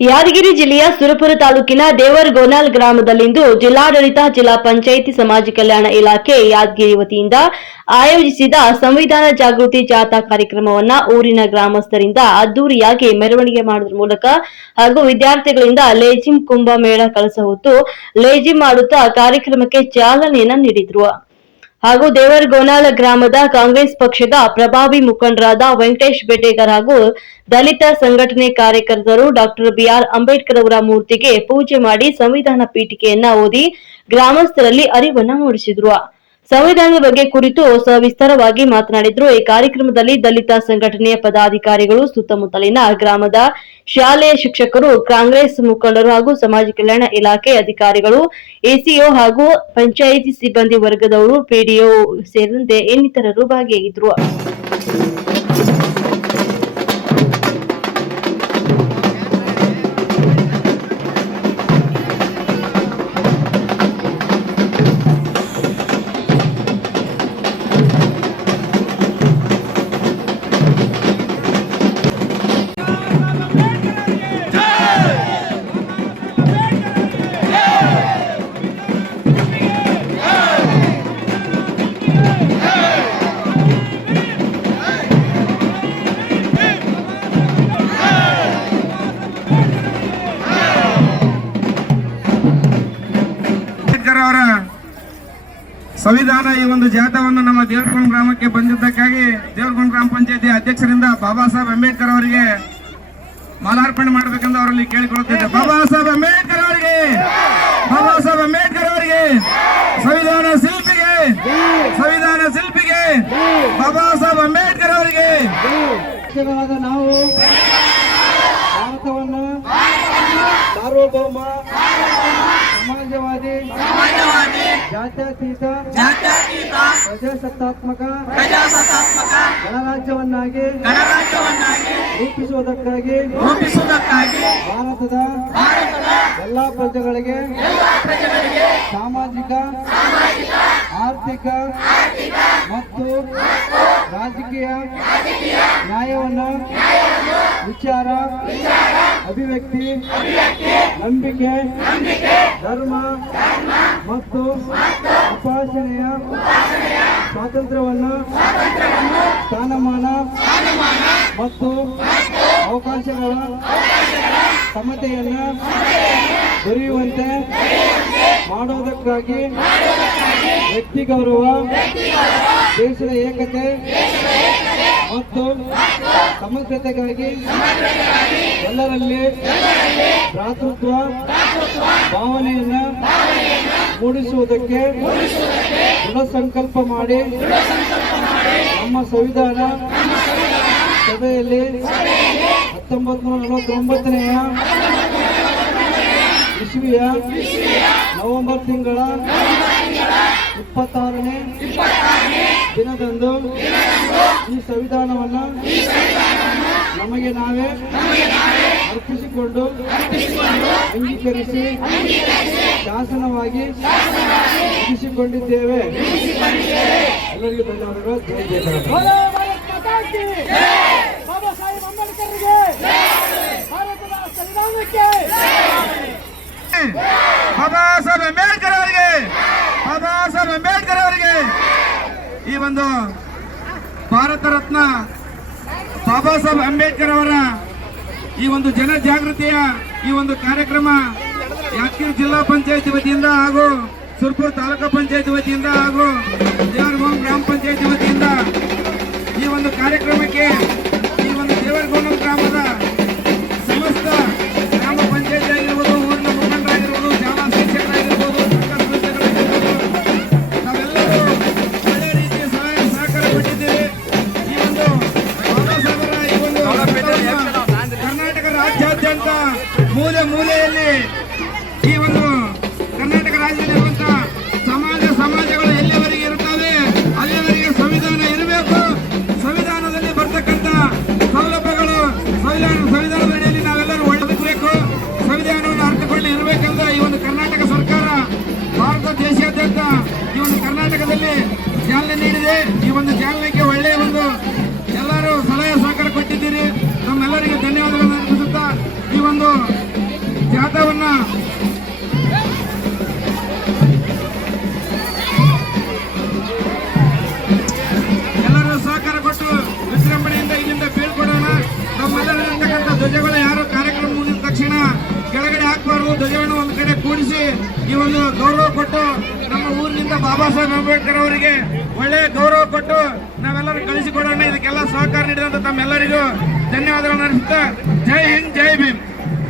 ಯಾದಗಿರಿ ಜಿಲ್ಲೆಯ ಸುರಪುರ ತಾಲೂಕಿನ ದೇವರಗೋನಾಲ್ ಗ್ರಾಮದಲ್ಲಿಂದು ಜಿಲ್ಲಾಡಳಿತ, ಜಿಲ್ಲಾ ಪಂಚಾಯಿತಿ, ಸಮಾಜ ಕಲ್ಯಾಣ ಇಲಾಖೆ ಯಾದಗಿರಿ ವತಿಯಿಂದ ಆಯೋಜಿಸಿದ ಸಂವಿಧಾನ ಜಾಗೃತಿ ಜಾಥಾ ಕಾರ್ಯಕ್ರಮವನ್ನ ಊರಿನ ಗ್ರಾಮಸ್ಥರಿಂದ ಅದ್ದೂರಿಯಾಗಿ ಮೆರವಣಿಗೆ ಮಾಡುವ ಮೂಲಕ ಹಾಗೂ ವಿದ್ಯಾರ್ಥಿಗಳಿಂದ ಲೇಜಿಂ ಕುಂಭ ಮೇಳ ಕಳಸ ಹೊತ್ತು ಲೇಜಿಂ ಮಾಡುತ್ತಾ ಕಾರ್ಯಕ್ರಮಕ್ಕೆ ಚಾಲನೆಯನ್ನ ನೀಡಿದ್ರು. ಹಾಗೂ ದೇವರಗೋನಾಲ್ ಗ್ರಾಮದ ಕಾಂಗ್ರೆಸ್ ಪಕ್ಷದ ಪ್ರಭಾವಿ ಮುಖಂಡರಾದ ವೆಂಕಟೇಶ್ ಬೇಟೆಗಾರ್ ಹಾಗೂ ದಲಿತ ಸಂಘಟನೆ ಕಾರ್ಯಕರ್ತರು ಡಾಕ್ಟರ್ ಬಿಆರ್ ಅಂಬೇಡ್ಕರ್ ಅವರ ಮೂರ್ತಿಗೆ ಪೂಜೆ ಮಾಡಿ ಸಂವಿಧಾನ ಪೀಠಿಕೆಯನ್ನ ಓದಿ ಗ್ರಾಮಸ್ಥರಲ್ಲಿ ಅರಿವನ್ನ ಮೂಡಿಸಿದ್ರು. ಸಂವಿಧಾನದ ಬಗ್ಗೆ ಕುರಿತು ಸವಿಸ್ತಾರವಾಗಿ ಮಾತನಾಡಿದ್ರು. ಈ ಕಾರ್ಯಕ್ರಮದಲ್ಲಿ ದಲಿತ ಸಂಘಟನೆಯ ಪದಾಧಿಕಾರಿಗಳು, ಸುತ್ತಮುತ್ತಲಿನ ಗ್ರಾಮದ ಶಾಲೆಯ ಶಿಕ್ಷಕರು, ಕಾಂಗ್ರೆಸ್ ಮುಖಂಡರು ಹಾಗೂ ಸಮಾಜ ಕಲ್ಯಾಣ ಇಲಾಖೆ ಅಧಿಕಾರಿಗಳು, ಎಸಿಒ ಹಾಗೂ ಪಂಚಾಯಿತಿ ಸಿಬ್ಬಂದಿ ವರ್ಗದವರು, ಪಿಡಿಒ ಸೇರಿದಂತೆ ಇನ್ನಿತರರು ಭಾಗಿಯಾಗಿದ್ದರು. ಅವರ ಸಂವಿಧಾನ ಈ ಒಂದು ಜಾಥಾವನ್ನು ನಮ್ಮ ದೇವರಗೋನ ಗ್ರಾಮಕ್ಕೆ ಬಂದಿದ್ದಕ್ಕಾಗಿ ದೇವರಗೋನ ಗ್ರಾಮ ಪಂಚಾಯತಿ ಅಧ್ಯಕ್ಷರಿಂದ ಬಾಬಾ ಸಾಹೇಬ್ ಅಂಬೇಡ್ಕರ್ ಅವರಿಗೆ ಮಾಲಾರ್ಪಣೆ ಮಾಡಬೇಕೆಂದು ಅವರಲ್ಲಿ ಕೇಳಿಕೊಳ್ಳುತ್ತಿದ್ದೆ. ಬಾಬಾ ಸಾಹೇಬ್ ಅಂಬೇಡ್ಕರ್ ಅವರಿಗೆ, ಬಾಬಾ ಸಾಹೇಬ್ ಅಂಬೇಡ್ಕರ್ ಅವರಿಗೆ, ಸಂವಿಧಾನ ಶಿಲ್ಪಿಗೆ, ಸಂವಿಧಾನ ಶಿಲ್ಪಿಗೆ ಬಾಬಾ ಸಾಹೇಬ್ ಅಂಬೇಡ್ಕರ್ ಅವರಿಗೆ. ನಾವು ಭಾರತವನ್ನು ಸಾರ್ವಭೌಮ, ಸಮಾಜವಾದಿ, ಜಾತ್ಯತೀತ, ಪ್ರಜಾಸತ್ತಾತ್ಮಕ ಗಣರಾಜ್ಯವನ್ನಾಗಿ ರೂಪಿಸುವುದಕ್ಕಾಗಿ ಭಾರತದ ಎಲ್ಲಾ ಪ್ರಜೆಗಳಿಗೆ ಸಾಮಾಜಿಕ, ಆರ್ಥಿಕ ಮತ್ತು ರಾಜಕೀಯ ನ್ಯಾಯವನ್ನು ವಿಚಾರ, ಅಭಿವ್ಯಕ್ತಿ, ನಂಬಿಕೆ, ಧರ್ಮ ಮತ್ತು ಉಪಾಸನೆಯ ಸ್ವಾತಂತ್ರ್ಯವನ್ನು, ಸ್ಥಾನಮಾನ ಮತ್ತು ಅವಕಾಶಗಳ ಸಮತೆಯನ್ನು ದೊರೆಯುವಂತೆ ಮಾಡುವುದಕ್ಕಾಗಿ ವ್ಯಕ್ತಿ ಗೌರವ, ದೇಶದ ಏಕತೆ ಮತ್ತು ಸಮಗ್ರತೆಗಾಗಿ ಎಲ್ಲರಲ್ಲಿ ಭ್ರಾತೃತ್ವ ಭಾವನೆಯನ್ನು ಮೂಡಿಸುವುದಕ್ಕೆ ದೃಢ ಸಂಕಲ್ಪ ಮಾಡಿ ನಮ್ಮ ಸಂವಿಧಾನ ಸಭೆಯಲ್ಲಿ 1949ನೇ ಇಸ್ವಿಯ ನವೆಂಬರ್ ತಿಂಗಳ 26ನೇ ದಿನದಂದು ಈ ಸಂವಿಧಾನವನ್ನು ನಮಗೆ ನಾವೇ ಅರ್ಪಿಸಿಕೊಂಡು ಅಂಗೀಕರಿಸಿ ಶಾಸನವಾಗಿ ವಿಧಿಸಿಕೊಂಡಿದ್ದೇವೆ. ಎಲ್ಲರಿಗೂ ಧನ್ಯವಾದಗಳು. ಬಾಬಾ ಸಾಹೇಬ್ ಅಂಬೇಡ್ಕರ್ಗೆ, ಭಾರತದ ಸಂವಿಧಾನಕ್ಕೆ, ಬಾಬಾ ಸಾಹೇಬ್ ಅಂಬೇಡ್ಕರ್ ಅವರಿಗೆ, ಬಾಬಾ ಸಾಹೇಬ್ ಅಂಬೇಡ್ಕರ್ ಅವರಿಗೆ ಈ ಒಂದು ಭಾರತ ರತ್ನ ಬಾಬಾ ಸಾಹೇಬ್ ಅಂಬೇಡ್ಕರ್ ಅವರ ಈ ಒಂದು ಜನಜಾಗೃತಿಯ ಈ ಒಂದು ಕಾರ್ಯಕ್ರಮ ಯಾದಗಿರಿ ಜಿಲ್ಲಾ ಪಂಚಾಯತಿ ವತಿಯಿಂದ ಹಾಗೂ ಸುರಪುರ ತಾಲೂಕು ಪಂಚಾಯತಿ ವತಿಯಿಂದ ಹಾಗೂ ದೇವರಗೋನ ಗ್ರಾಮ ಪಂಚಾಯತಿ ವತಿಯಿಂದ ಈ ಒಂದು ಕಾರ್ಯಕ್ರಮಕ್ಕೆ ಈ ಒಂದು ದೇವರಗೋನ ಗ್ರಾಮದ ಸಮಸ್ತ ಗ್ರಾಮ ಪಂಚಾಯತಿ ಆಗಿರ್ಬೋದು, ಊರಿನ ಮುಖಂಡರಾಗಿರ್ಬೋದು, ಶಾಲಾ ಶಿಕ್ಷಕರಾಗಿರ್ಬೋದು, ನಾವೆಲ್ಲರೂ ಒಳ್ಳೆ ರೀತಿಯ ಸಹಾಯ ಸಹಕಾರ ಕೊಟ್ಟಿದ್ದೇವೆ. ಈ ಒಂದು ಬಾಬಾ ಸಾಹೇಬರ ಈ ಒಂದು ಕರ್ನಾಟಕ ರಾಜ್ಯಾದ್ಯಂತ ಮೂಲೆ ಮೂಲೆಯಲ್ಲಿ ಈ ಒಂದು ಕರ್ನಾಟಕ ರಾಜ್ಯದಲ್ಲಿರುವಂತಹ ಸಮಾಜಗಳು ಎಲ್ಲಿವರೆಗೆ ಇರುತ್ತವೆ ಅಲ್ಲಿವರೆಗೆ ಸಂವಿಧಾನ ಇರಬೇಕು. ಸಂವಿಧಾನದಲ್ಲಿ ಬರ್ತಕ್ಕಂಥ ಸೌಲಭ್ಯಗಳು ಸಂವಿಧಾನದ ಅಡಿಯಲ್ಲಿ ನಾವೆಲ್ಲರೂ ಒಳ್ಳೆಬೇಕು. ಸಂವಿಧಾನವನ್ನು ಅರ್ಥಕೊಂಡು ಇರಬೇಕೆಂದು ಈ ಒಂದು ಕರ್ನಾಟಕ ಸರ್ಕಾರ ಭಾರತ ದೇಶಾದ್ಯಂತ ಈ ಒಂದು ಕರ್ನಾಟಕದಲ್ಲಿ ಚಾಲನೆ ನೀಡಿದೆ. ಈ ಒಂದು ಚಾಲನೆಗೆ ಒಳ್ಳೆಯ ಒಂದು ಎಲ್ಲರೂ ಸಲಹೆ ಸಹಕಾರ ಕೊಟ್ಟಿದ್ದೀರಿ. ನಮ್ಮೆಲ್ಲರಿಗೆ ಧನ್ಯವಾದಗಳನ್ನು ಅರ್ಪಿಸುತ್ತಾ ಈ ಒಂದು ಜಾಥಾವನ್ನ ಎಲ್ಲರೂ ಸಹಕಾರ ಕೊಟ್ಟು ವಿಜೃಂಭಣೆಯಿಂದ ಇಲ್ಲಿಂದ ಬೀಳ್ಕೊಡೋಣ. ನಮ್ಮೆಲ್ಲರಿರ್ತಕ್ಕಂಥ ಧ್ವಜಗಳು ಯಾರು ಕಾರ್ಯಕ್ರಮ ಮುಗಿದ ತಕ್ಷಣ ಕೆಳಗಡೆ ಹಾಕಬಾರ್ದು. ಧ್ವಜವನ್ನು ಒಂದು ಕಡೆ ಕೂಡಿಸಿ ಈ ಒಂದು ಗೌರವ ಕೊಟ್ಟು ನಮ್ಮ ಊರಿನಿಂದ ಬಾಬಾ ಸಾಹೇಬ್ ಅಂಬೇಡ್ಕರ್ ಅವರಿಗೆ ಒಳ್ಳೆಯ ಗೌರವ ಕೊಟ್ಟು ನಾವೆಲ್ಲರೂ ಕಳಿಸಿಕೊಡೋಣ. ಇದಕ್ಕೆಲ್ಲ ಸಹಕಾರ ನೀಡಿದಂತ ತಮ್ಮೆಲ್ಲರಿಗೂ ಧನ್ಯವಾದಗಳನ್ನು ಅರ್ಪಿಸುತ್ತಾ ಜೈ ಹಿಂದ್ ಜೈ ಭೀಮ್.